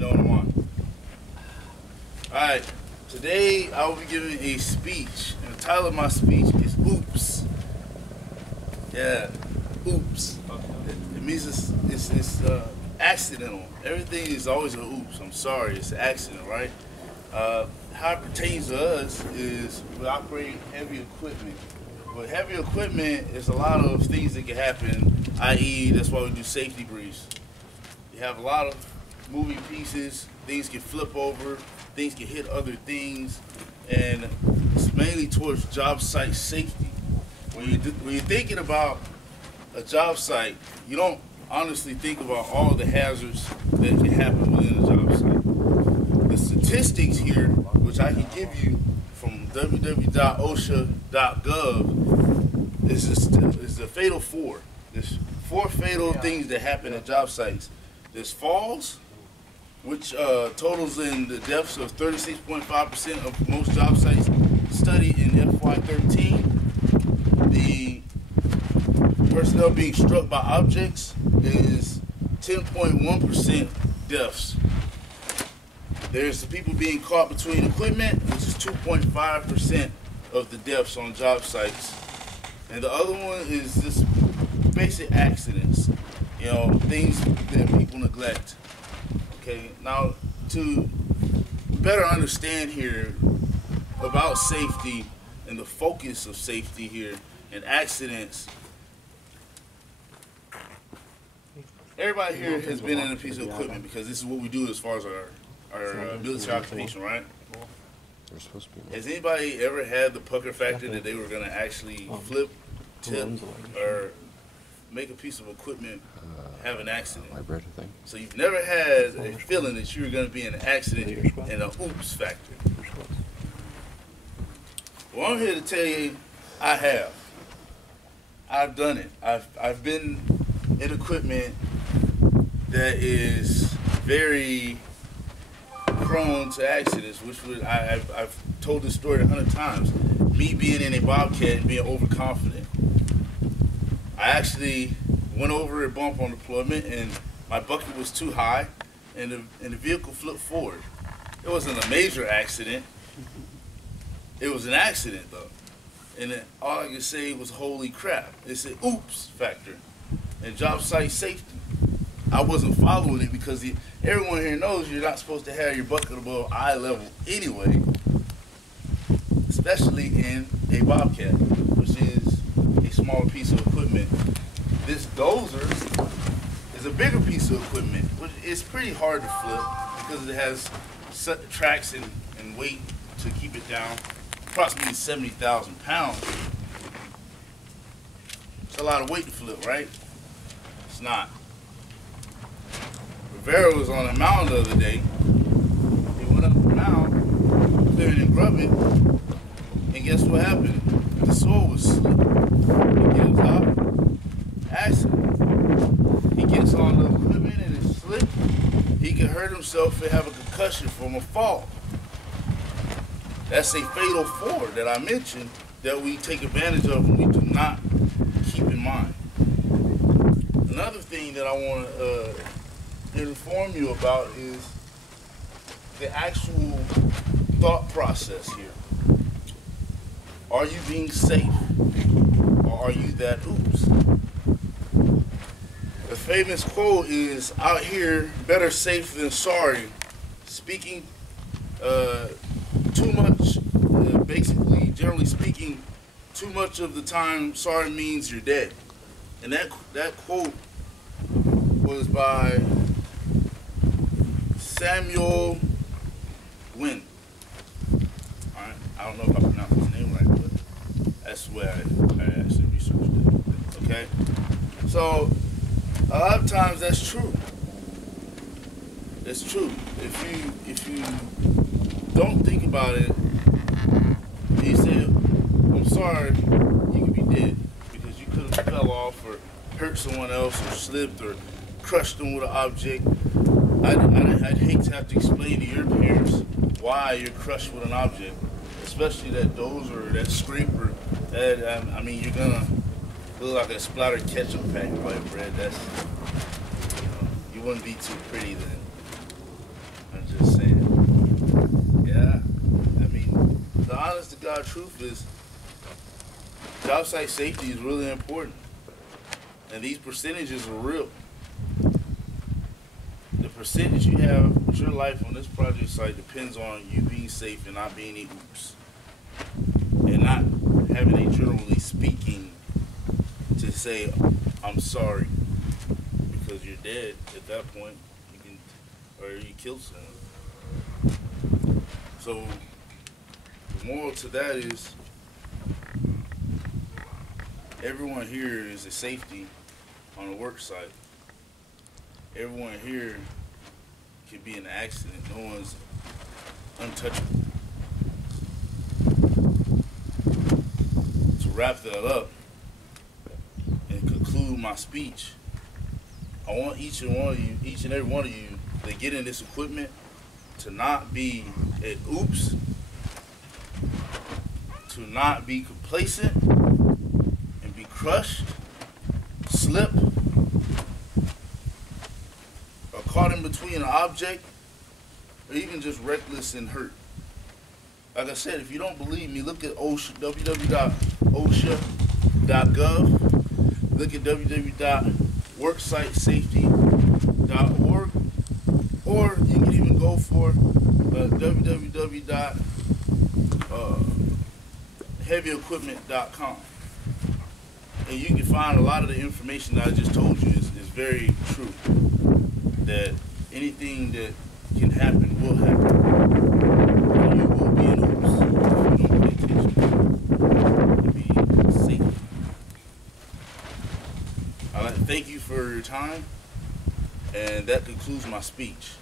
me know when I'm on. Alright, today I will be giving a speech, and the title of my speech is Oops. Yeah, oops. It means it's accidental. Everything is always an oops. I'm sorry, it's an accident, right? How it pertains to us is we operate heavy equipment. With heavy equipment, there's a lot of things that can happen, i.e. that's why we do safety briefs. You have a lot of moving pieces, things can flip over, things can hit other things, and it's mainly towards job site safety. When you're thinking about a job site, you don't honestly think about all the hazards that can happen within a job site. The statistics here, which I can give you from www.osha.gov, is the fatal four. There's 4 fatal things that happen at job sites. There's falls, which totals in the deaths of 36.5% of most job sites studied in FY13. The personnel being struck by objects is 10.1% deaths. There's the people being caught between equipment, which is 2.5% of the deaths on job sites. And the other one is just basic accidents, you know, things that people neglect. Okay, now to better understand here about safety and the focus of safety here and accidents, everybody here has been in a piece of equipment because this is what we do as far as our military occupation, right? Has anybody ever had the pucker factor that they were going to actually flip, tip, or make a piece of equipment have an accident? So you've never had a feeling that you were going to be in an accident and an oops factor. Well, I'm here to tell you I have. I've done it. I've been in equipment that is very prone to accidents, which would I've told this story 100 times. Me being in a Bobcat and being overconfident. I actually went over a bump on deployment and my bucket was too high and the vehicle flipped forward. It wasn't a major accident. It was an accident though. And then all I could say was holy crap. It's an oops factor. And job site safety. I wasn't following it because everyone here knows you're not supposed to have your bucket above eye level anyway, especially in a Bobcat, which is a smaller piece of equipment. This dozer is a bigger piece of equipment, which is pretty hard to flip because it has tracks and weight to keep it down, approximately 70,000 pounds. It's a lot of weight to flip, right? It's not. Rivera was on a mound the other day. He went up the mound, clearing and grubbing, and guess what happened? The soil was slick. He gets up, accident. He gets on the equipment and it's slick. He can hurt himself and have a concussion from a fall. That's a fatal 4 that I mentioned that we take advantage of and we do not keep in mind. Another thing that I want to inform you about is the actual thought process here. Are you being safe or are you that oops? The famous quote is, out here better safe than sorry. Speaking too much, basically, generally speaking, too much of the time sorry means you're dead. And that quote was by Samuel Gwynn. Alright, I don't know if I pronounced his name right, but that's the way I actually researched it. Okay? So, a lot of times that's true. It's true. If you don't think about it, and you say, I'm sorry, you could be dead because you could have fell off or hurt someone else or slipped or crushed them with an object. I'd hate to have to explain to your parents why you're crushed with an object, especially that dozer or that scraper. I mean, you're gonna look like a splattered ketchup pack white bread. That's, you wouldn't be too pretty then. truth is job site safety is really important. And these percentages are real. The percentage you have with your life on this project site depends on you being safe and not being a oops. And not having a generally speaking to say, I'm sorry, because you're dead at that point. You can, or you killed someone. So the moral to that is everyone here is a safety on a work site. Everyone here could be in an accident. No one's untouchable. To wrap that up and conclude my speech, I want each and every one of you that get in this equipment to not be at oops, to not be complacent and be crushed, slip, or caught in between an object, or even just reckless and hurt. Like I said, if you don't believe me, look at OSHA, www.osha.gov. Look at www.worksitesafety.org, or you can even go for www.heavyequipment.com. And you can find a lot of the information that I just told you is very true. That anything that can happen will happen. And you will be in oops if you don't pay attention to be safe. I'd like to thank you for your time, and that concludes my speech.